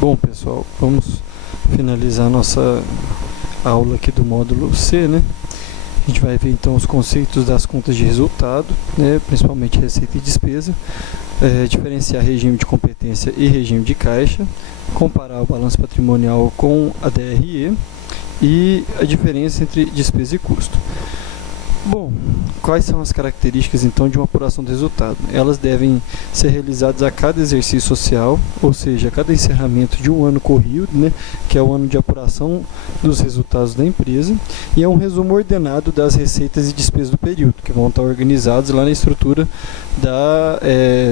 Bom, pessoal, vamos finalizar nossa aula aqui do módulo C, né? A gente vai ver então os conceitos das contas de resultado, né? Principalmente receita e despesa, diferenciar regime de competência e regime de caixa, comparar o balanço patrimonial com a DRE e a diferença entre despesa e custo. Bom, quais são as características então de uma apuração do resultado? Elas devem ser realizadas a cada exercício social, ou seja, a cada encerramento de um ano corrido, né, que é o ano de apuração dos resultados da empresa, e é um resumo ordenado das receitas e despesas do período, que vão estar organizados lá na estrutura da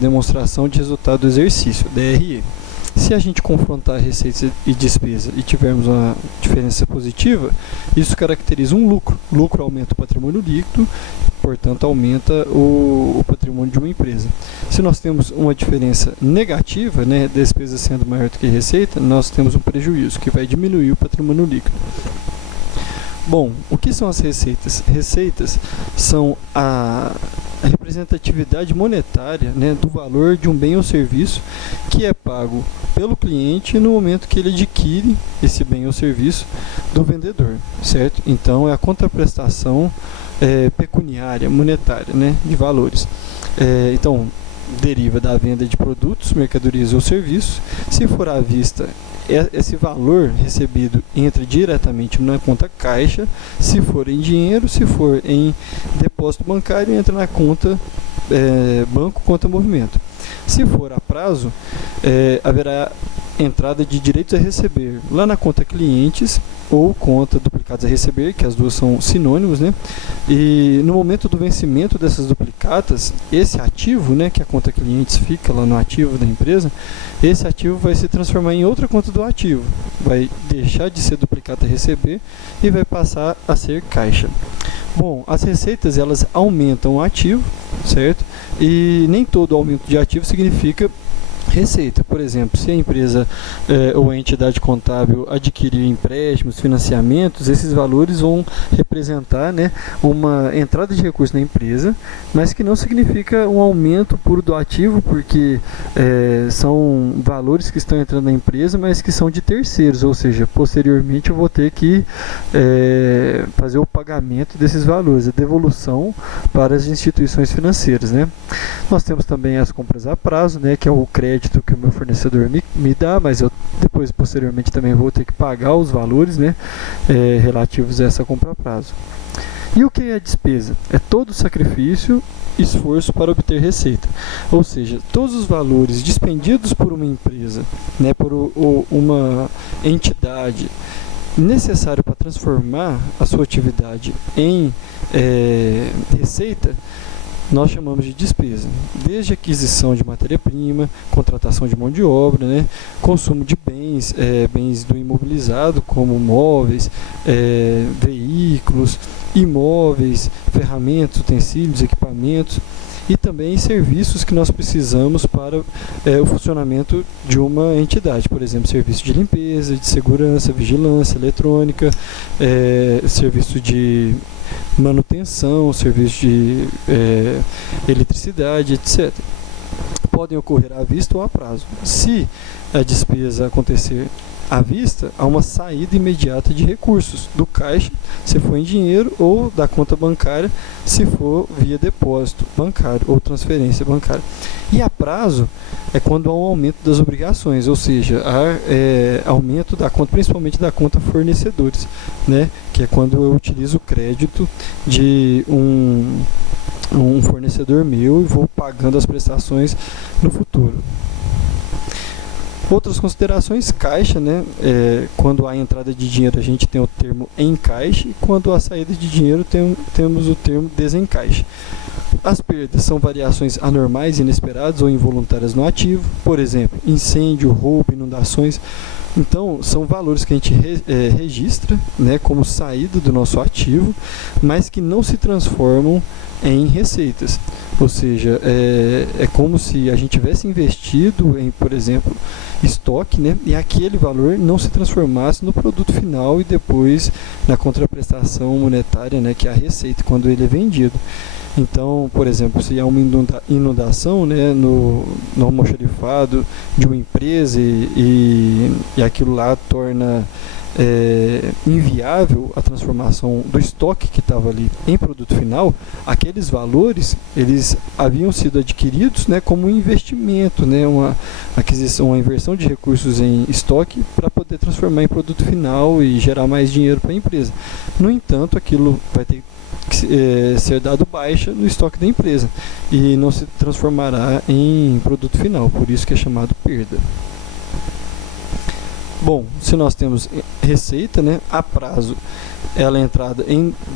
demonstração de resultado do exercício, DRE. Se a gente confrontar receita e despesa e tivermos uma diferença positiva, isso caracteriza um lucro. Lucro aumenta o patrimônio líquido, portanto aumenta o patrimônio de uma empresa. Se nós temos uma diferença negativa, né, despesa sendo maior do que receita, nós temos um prejuízo que vai diminuir o patrimônio líquido. Bom, o que são as receitas? Receitas são a representatividade monetária, né, do valor de um bem ou serviço que é pago pelo cliente no momento que ele adquire esse bem ou serviço do vendedor, certo? Então, é a contraprestação pecuniária, monetária, né, de valores. Então, deriva da venda de produtos, mercadorias ou serviços. Se for à vista, esse valor recebido entra diretamente na conta caixa. Se for em dinheiro, se for em depósito bancário, entra na conta banco conta movimento. Se for a prazo, haverá entrada de direitos a receber lá na conta clientes ou conta duplicados a receber, que as duas são sinônimos, né? E no momento do vencimento dessas duplicatas, esse ativo, né, que a conta clientes fica lá no ativo da empresa, esse ativo vai se transformar em outra conta do ativo, vai deixar de ser duplicata a receber e vai passar a ser caixa. Bom, as receitas elas aumentam o ativo, certo? E nem todo aumento de ativo significa receita. Por exemplo, se a empresa ou a entidade contábil adquirir empréstimos, financiamentos, esses valores vão representar, né, uma entrada de recursos na empresa, mas que não significa um aumento puro do ativo, porque são valores que estão entrando na empresa, mas que são de terceiros, ou seja, posteriormente eu vou ter que fazer o pagamento desses valores, a devolução para as instituições financeiras, né? Nós temos também as compras a prazo, né, que é o crédito que o meu fornecedor me dá, mas eu depois, posteriormente, também vou ter que pagar os valores, né, relativos a essa compra a prazo. E o que é a despesa? É todo o sacrifício, esforço para obter receita. Ou seja, todos os valores dispendidos por uma empresa, né, por uma entidade, necessário para transformar a sua atividade em receita, nós chamamos de despesa, desde aquisição de matéria-prima, contratação de mão de obra, né, consumo de bens, bens do imobilizado, como móveis, veículos, imóveis, ferramentas, utensílios, equipamentos, e também serviços que nós precisamos para o funcionamento de uma entidade, por exemplo, serviço de limpeza, de segurança, vigilância eletrônica, serviço de manutenção, serviço de eletricidade, etc. Podem ocorrer à vista ou a prazo. Se a despesa acontecer à vista, há uma saída imediata de recursos do caixa, se for em dinheiro, ou da conta bancária, se for via depósito bancário ou transferência bancária. E a prazo é quando há um aumento das obrigações, ou seja, há aumento da conta, principalmente da conta fornecedores, né, que é quando eu utilizo o crédito de um fornecedor meu e vou pagando as prestações no futuro. Outras considerações, caixa, né? Quando há entrada de dinheiro a gente tem o termo encaixe, e quando há saída de dinheiro temos o termo desencaixe. As perdas são variações anormais, inesperadas ou involuntárias no ativo, por exemplo, incêndio, roubo, inundações. Então, são valores que a gente registra, né, como saída do nosso ativo, mas que não se transformam em receitas. Ou seja, é como se a gente tivesse investido em, por exemplo, estoque, né, e aquele valor não se transformasse no produto final e depois na contraprestação monetária, né, que é a receita, quando ele é vendido. Então, por exemplo, se há uma inundação, né, no almoxarifado de uma empresa e aquilo lá torna inviável a transformação do estoque que estava ali em produto final, aqueles valores eles haviam sido adquiridos, né, como um investimento, né, uma aquisição, uma inversão de recursos em estoque para poder transformar em produto final e gerar mais dinheiro para a empresa. No entanto, aquilo vai ter que ser dado baixa no estoque da empresa e não se transformará em produto final, por isso que é chamado perda. Bom, se nós temos receita, né, a prazo, ela é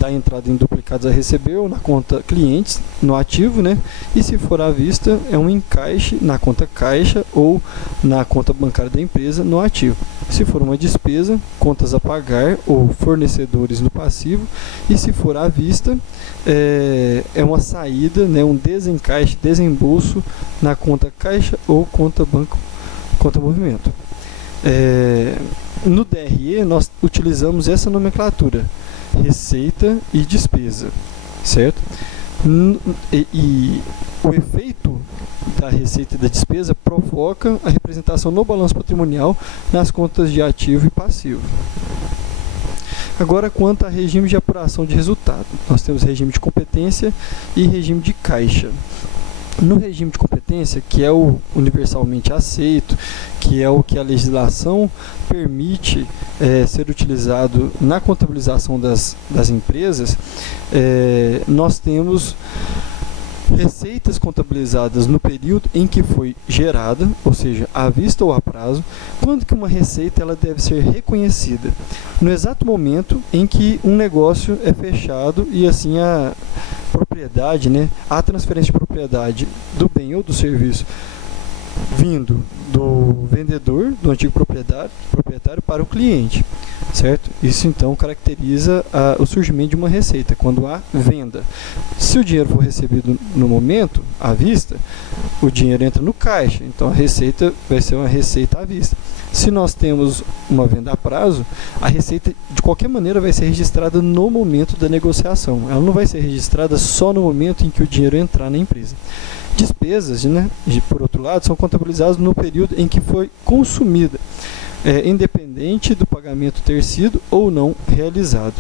dá entrada em duplicados a receber ou na conta clientes, no ativo, né, e se for à vista, é um encaixe na conta caixa ou na conta bancária da empresa, no ativo. Se for uma despesa, contas a pagar ou fornecedores no passivo, e se for à vista, é uma saída, né, um desencaixe, desembolso na conta caixa ou conta movimento. No DRE nós utilizamos essa nomenclatura, receita e despesa, certo? E o efeito da receita e da despesa provoca a representação no balanço patrimonial nas contas de ativo e passivo. Agora, quanto a regime de apuração de resultado, nós temos regime de competência e regime de caixa. No regime de competência, que é o universalmente aceito, que é o que a legislação permite ser utilizado na contabilização das empresas, nós temos receitas contabilizadas no período em que foi gerada, ou seja, à vista ou a prazo. Quando que uma receita ela deve ser reconhecida? No exato momento em que um negócio é fechado e assim a propriedade, né, a transferência de propriedade do bem ou do serviço vindo do vendedor, do antigo proprietário para o cliente, certo? Isso então caracteriza o surgimento de uma receita, quando há venda. Se o dinheiro for recebido no momento, à vista, o dinheiro entra no caixa, então a receita vai ser uma receita à vista. Se nós temos uma venda a prazo, a receita de qualquer maneira vai ser registrada no momento da negociação, ela não vai ser registrada só no momento em que o dinheiro entrar na empresa. Despesas, né, por outro lado, são contabilizadas no período em que foi consumida, independente do pagamento ter sido ou não realizado.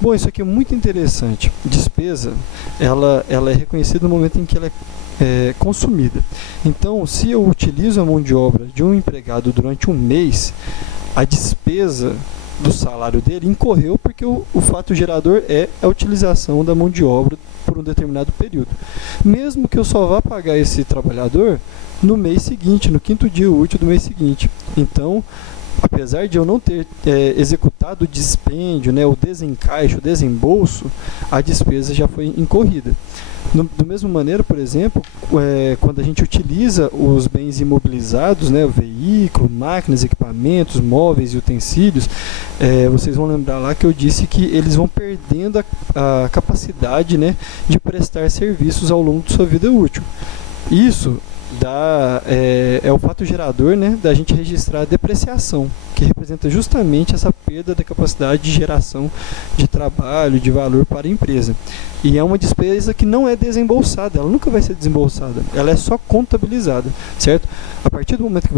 Bom, isso aqui é muito interessante. Despesa, ela é reconhecida no momento em que ela é consumida. Então, se eu utilizo a mão de obra de um empregado durante um mês, a despesa do salário dele incorreu porque o fato gerador é a utilização da mão de obra por um determinado período. Mesmo que eu só vá pagar esse trabalhador no mês seguinte, no 5º dia útil do mês seguinte. Então, apesar de eu não ter executado o dispêndio, né, o desencaixe, o desembolso, a despesa já foi incorrida. Da mesma maneira, por exemplo, quando a gente utiliza os bens imobilizados, né, o veículo, máquinas, equipamentos, móveis e utensílios, vocês vão lembrar lá que eu disse que eles vão perdendo a capacidade, né, de prestar serviços ao longo de sua vida útil. Isso é o fato gerador, né, da gente registrar a depreciação, que representa justamente essa perda da capacidade de geração de trabalho, de valor para a empresa. E é uma despesa que não é desembolsada, ela nunca vai ser desembolsada, ela é só contabilizada, certo? A partir do momento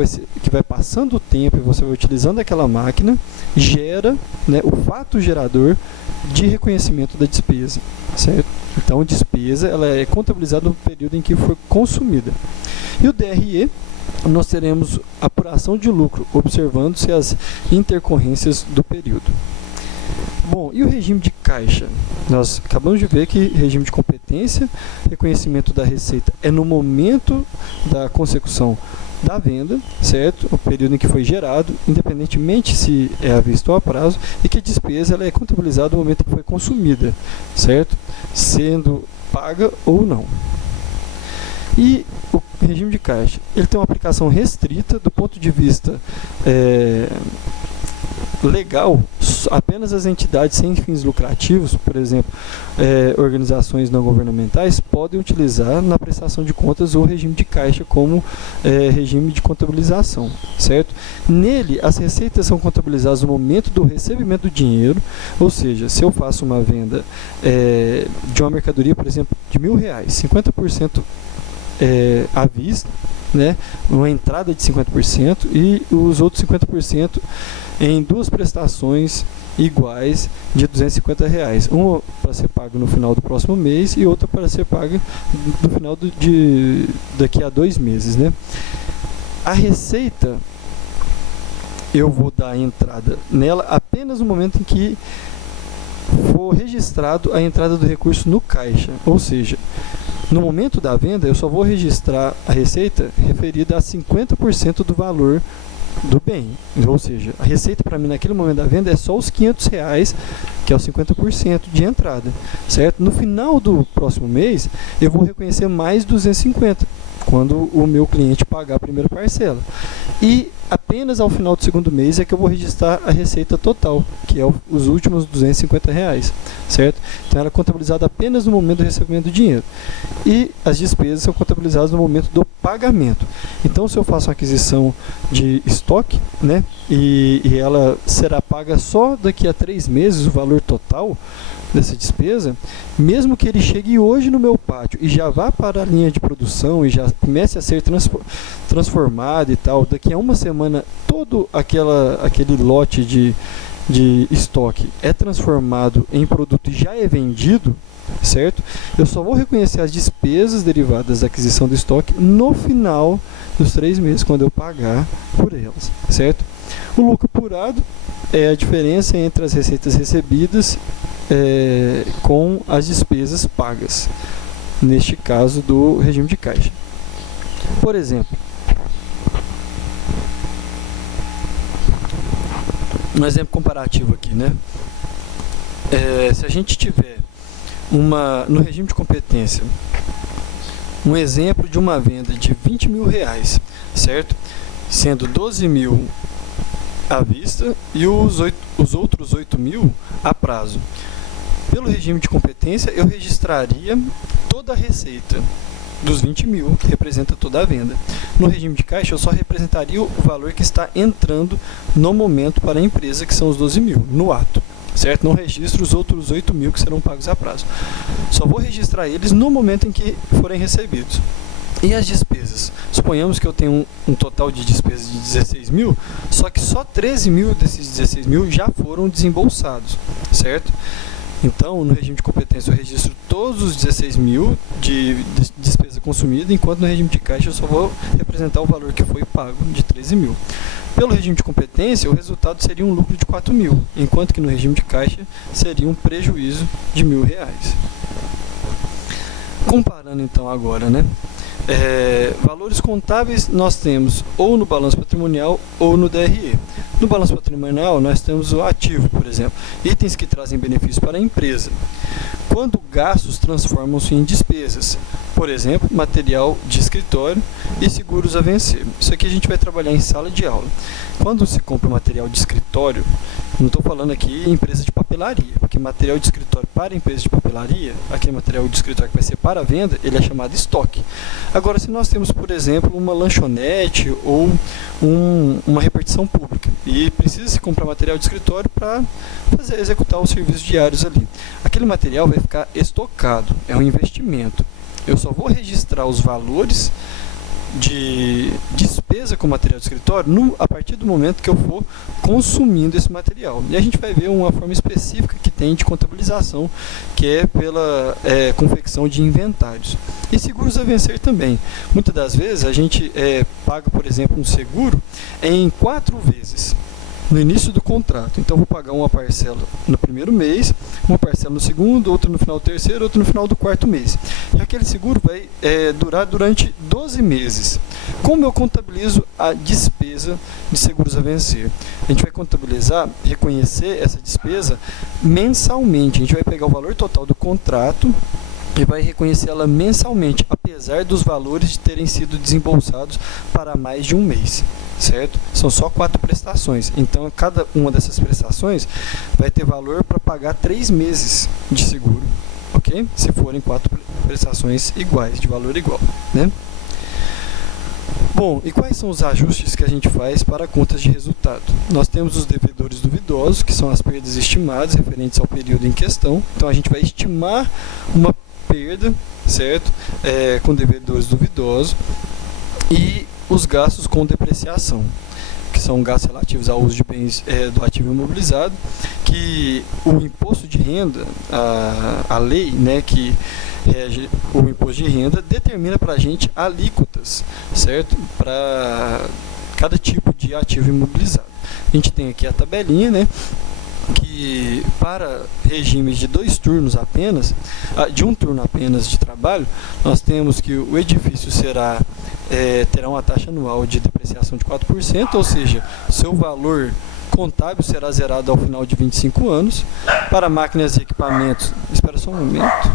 que vai passando o tempo e você vai utilizando aquela máquina, gera, né, o fato gerador de reconhecimento da despesa, certo? Então, despesa ela é contabilizada no período em que foi consumida. E o DRE, nós teremos apuração de lucro, observando-se as intercorrências do período. Bom, e o regime de caixa? Nós acabamos de ver que regime de competência, reconhecimento da receita é no momento da consecução da venda, certo? O período em que foi gerado, independentemente se é à vista ou a prazo, e que a despesa ela é contabilizada no momento em que foi consumida, certo? Sendo paga ou não. E o regime de caixa, ele tem uma aplicação restrita do ponto de vista legal apenas as entidades sem fins lucrativos, por exemplo, organizações não governamentais, podem utilizar na prestação de contas o regime de caixa como regime de contabilização, certo? Nele, as receitas são contabilizadas no momento do recebimento do dinheiro, ou seja, se eu faço uma venda de uma mercadoria, por exemplo, de R$1.000, 50% à vista, né, uma entrada de 50% e os outros 50% em duas prestações iguais de R$250, uma para ser paga no final do próximo mês e outra para ser paga no final daqui a 2 meses, né? A receita eu vou dar a entrada nela apenas no momento em que for registrado a entrada do recurso no caixa, ou seja, no momento da venda, eu só vou registrar a receita referida a 50% do valor do bem. Ou seja, a receita para mim naquele momento da venda é só os R$500, que é os 50% de entrada, certo? No final do próximo mês, eu vou reconhecer mais 250, quando o meu cliente pagar a primeira parcela. E apenas ao final do segundo mês é que eu vou registrar a receita total, que é os últimos R$250, certo? Então ela é contabilizada apenas no momento do recebimento do dinheiro. E as despesas são contabilizadas no momento do pagamento. Então, se eu faço uma aquisição de estoque, né, e ela será paga só daqui a 3 meses, o valor total dessa despesa, mesmo que ele chegue hoje no meu pátio e já vá para a linha de produção e já comece a ser transformado e tal, daqui a uma semana todo aquele lote de estoque é transformado em produto e já é vendido, certo? Eu só vou reconhecer as despesas derivadas da aquisição do estoque no final dos 3 meses, quando eu pagar por elas, certo? O lucro apurado é a diferença entre as receitas recebidas com as despesas pagas, neste caso do regime de caixa. Por exemplo, um exemplo comparativo aqui, né? Se a gente tiver no regime de competência um exemplo de uma venda de R$20.000, certo? Sendo 12.000 à vista e os outros 8.000 a prazo. Pelo regime de competência, eu registraria toda a receita dos 20.000, que representa toda a venda. No regime de caixa, eu só representaria o valor que está entrando no momento para a empresa, que são os 12.000, no ato, certo? Não registro os outros 8.000 que serão pagos a prazo. Só vou registrar eles no momento em que forem recebidos. E as despesas? Suponhamos que eu tenho um total de despesas de 16.000, só que só 13.000 desses 16.000 já foram desembolsados, certo? Então, no regime de competência, eu registro todos os 16.000 de despesa consumida, enquanto no regime de caixa eu só vou representar o valor que foi pago de 13.000. Pelo regime de competência, o resultado seria um lucro de 4.000, enquanto que no regime de caixa seria um prejuízo de R$1.000. Comparando então agora, né? Valores contábeis nós temos ou no balanço patrimonial ou no DRE. No balanço patrimonial nós temos o ativo, por exemplo, itens que trazem benefícios para a empresa, quando gastos transformam-se em despesas, por exemplo, material de escritório e seguros a vencer. Isso aqui a gente vai trabalhar em sala de aula. Quando se compra material de escritório, não estou falando aqui em empresa de papelaria, porque material de escritório para empresa de papelaria, aquele material de escritório que vai ser para venda, ele é chamado estoque. Agora, se nós temos, por exemplo, uma lanchonete ou uma repartição pública e precisa se comprar material de escritório para executar os serviços diários ali, aquele material vai ficar estocado, é um investimento. Eu só vou registrar os valores de despesa com material de escritório a partir do momento que eu for consumindo esse material. E a gente vai ver uma forma específica que tem de contabilização, que é pela confecção de inventários. E seguros a vencer também. Muitas das vezes a gente paga, por exemplo, um seguro em 4 vezes no início do contrato. Então, eu vou pagar uma parcela no primeiro mês, uma parcela no segundo, outra no final do terceiro, outra no final do 4º mês. E aquele seguro vai durar durante 12 meses. Como eu contabilizo a despesa de seguros a vencer? A gente vai contabilizar, reconhecer essa despesa mensalmente. A gente vai pegar o valor total do contrato e vai reconhecer ela mensalmente, apesar dos valores de terem sido desembolsados para mais de um mês, certo? São só 4 prestações. Então, cada uma dessas prestações vai ter valor para pagar 3 meses de seguro, ok? Se forem 4 prestações iguais, de valor igual, né? Bom, e quais são os ajustes que a gente faz para contas de resultado? Nós temos os devedores duvidosos, que são as perdas estimadas referentes ao período em questão. Então, a gente vai estimar uma perda, certo? Com devedores duvidosos. E os gastos com depreciação, que são gastos relativos ao uso de bens do ativo imobilizado, que o imposto de renda, a lei, né, que rege o imposto de renda, determina para a gente alíquotas, certo? Para cada tipo de ativo imobilizado. A gente tem aqui a tabelinha, né, que para regimes de 2 turnos apenas, de 1 turno apenas de trabalho, nós temos que o edifício terá uma taxa anual de depreciação de 4%, ou seja, seu valor contábil será zerado ao final de 25 anos. Para máquinas e equipamentos, espera só um momento.